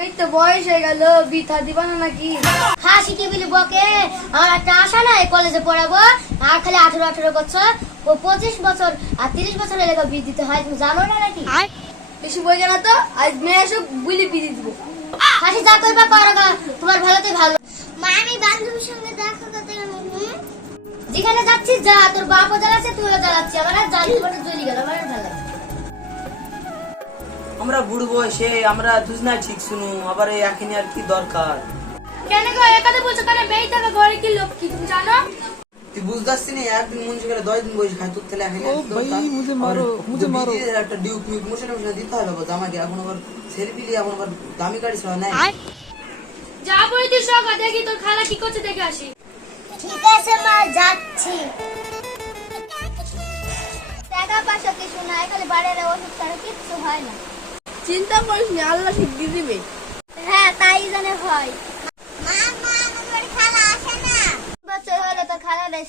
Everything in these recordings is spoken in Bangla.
এই তো বয়স হয়ে গেল বিথা দিবা না নাকি? হাসি কি বলি বকে? আমার একটা আশা নাই কলেজে পড়াবো। আর খালি আঠারো আঠারো বছর ও পঁচিশ বছর আর তিরিশ বছর এলাকা বিয়ে দিতে হয় তুমি জানো না নাকি? বেশি বই কেনা তো? আজ মেয়ে এসব বুলি বিদি দিব। হাসি যা করবা করো গা, তোমার ভালোতে ভালো। মা আমি বান্ধবীর সঙ্গে দেখা করতে গেলাম যেখানে যাচ্ছিস যা তোর বাপও জ্বালাচ্ছে তুইও জ্বালাচ্ছি। আমার আর জ্বালি মানে জ্বলি গেল আমার আর ভালো আমরা বুড়ো বয়সে আমরা দুজনা ঠিক শুনু আবার এই এখনই আর কি দরকার? কেন গো একাদে বলছো কেন? মেয়ে থাকা ঘরে কি লোক কি তুমি জানো? তুই বুঝতে না একদিন মন গেলে দশ দিন বসে খাই তোর তাহলে এখন ও ভাই, মুঝে মারো, মুঝে মারো। একটা ডিউক মিউক মোশনে মোশনে দিতে হবে বাবা জামাকে এখন আবার সেলফি নিয়ে এখন আবার দামি গাড়ি ছাড়া নাই যা বই তুই সকা দেখি তোর খালা কি করছে দেখে আসি। ঠিক আছে মা যাচ্ছি। টাকা পয়সা কিছু নাই খালি বাড়ির ওষুধ ছাড়া কিচ্ছু হয় না। চিন্তা করিস না আল্লাহ ঠিক দিয়ে দিবে হ্যাঁ তাই জানে হয় মা মা আমার খালা আসে না বছর হলো তো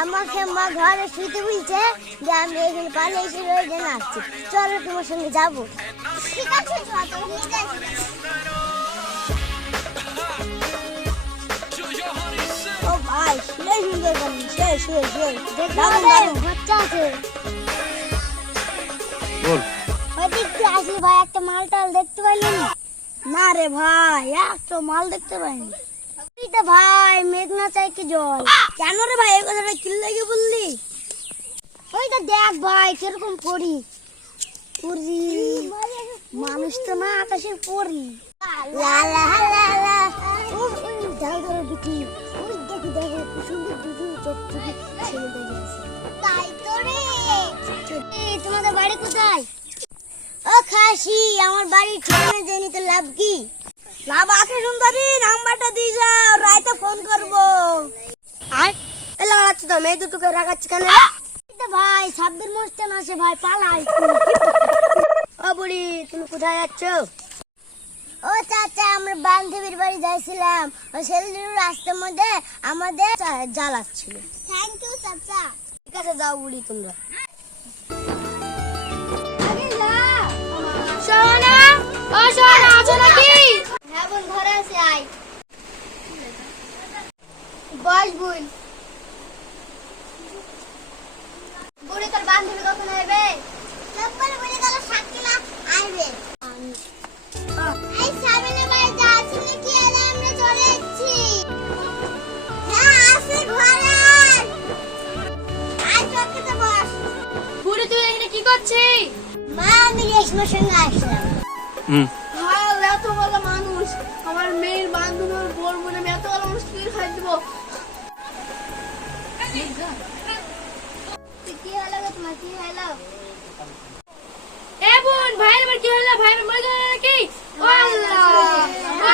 আমাকে মা ঘরে শুতে বলছে যে আমি এখানে পালিয়ে এসে রইতে নাচছি চলো তোমার সঙ্গে যাব। ঠিক আছে ও ভাই সেই সুন্দর গান সেই সেই সেই। দারুণ দারুণ। বাচ্চা আছে বল। ওই দিক দিয়ে আসলি ভাই একটা মাল টাল দেখতে পাইলি না রে ভাই একটা মাল দেখতে পাইনি। ভাই মেঘনা চাই কি জল কেন রে ভাই এই কথাটা কি লাগে বললি? ওই তো দেখ ভাই কীরকম পড়ি। পড়ি মানুষ তো না আকাশে পড়ি। লা লা লা লা ওই বিটি। দেখো সুন্দর দুধু চকচকে ছেলে দেখে আছে তাই তো রে। তোমাদের বাড়ি কোথায়? ও খাসি আমার বাড়ির ঠিকানা জেনে তো লাভ কি? লাভ আছে সুন্দরী নাম্বারটা দিয়ে যাও রাইতে ফোন করব। আর এলা আছে তো মেয়ে দুটোকে রাখাচ্ছি কেন? ভাই সাবদের মস্তে আসে ভাই পালাই। ও বুড়ি তুমি কোথায় যাচ্ছ? ও চাচা আমরা বান্ধবীর বাড়ি যাইছিলাম। ও সেলুর রাস্তার মধ্যে আমাদের জ্বালাচ্ছিল থ্যাংক ইউ চাচা। ঠিক আছে যাও বুড়ি তোমরা। সোনা ও বোন ঘরে আছে আয়। বস বোন বুড়ি তোর বান্ধবী কখন আসবে সব্বার বুড়ি গেল সাকিলা আসবে এই সামনে বাড়ি যাচ্ছি নাকি আমরা চলে যাচ্ছি। হ্যাঁ আসে ঘরে আয়। আয় চৌকিতে বস। বুড়ি তুই এখানে কি করছিস? মা আমি রেশমার সঙ্গে আসলাম। হুম। খাব না আমি এত ভালো মানুষ কি খাই দিব। কি হলো তোমার? কি হলো? এ বোন ভাই আমার কি হলো? ভাই মরে গেল নাকি? আল্লাহ।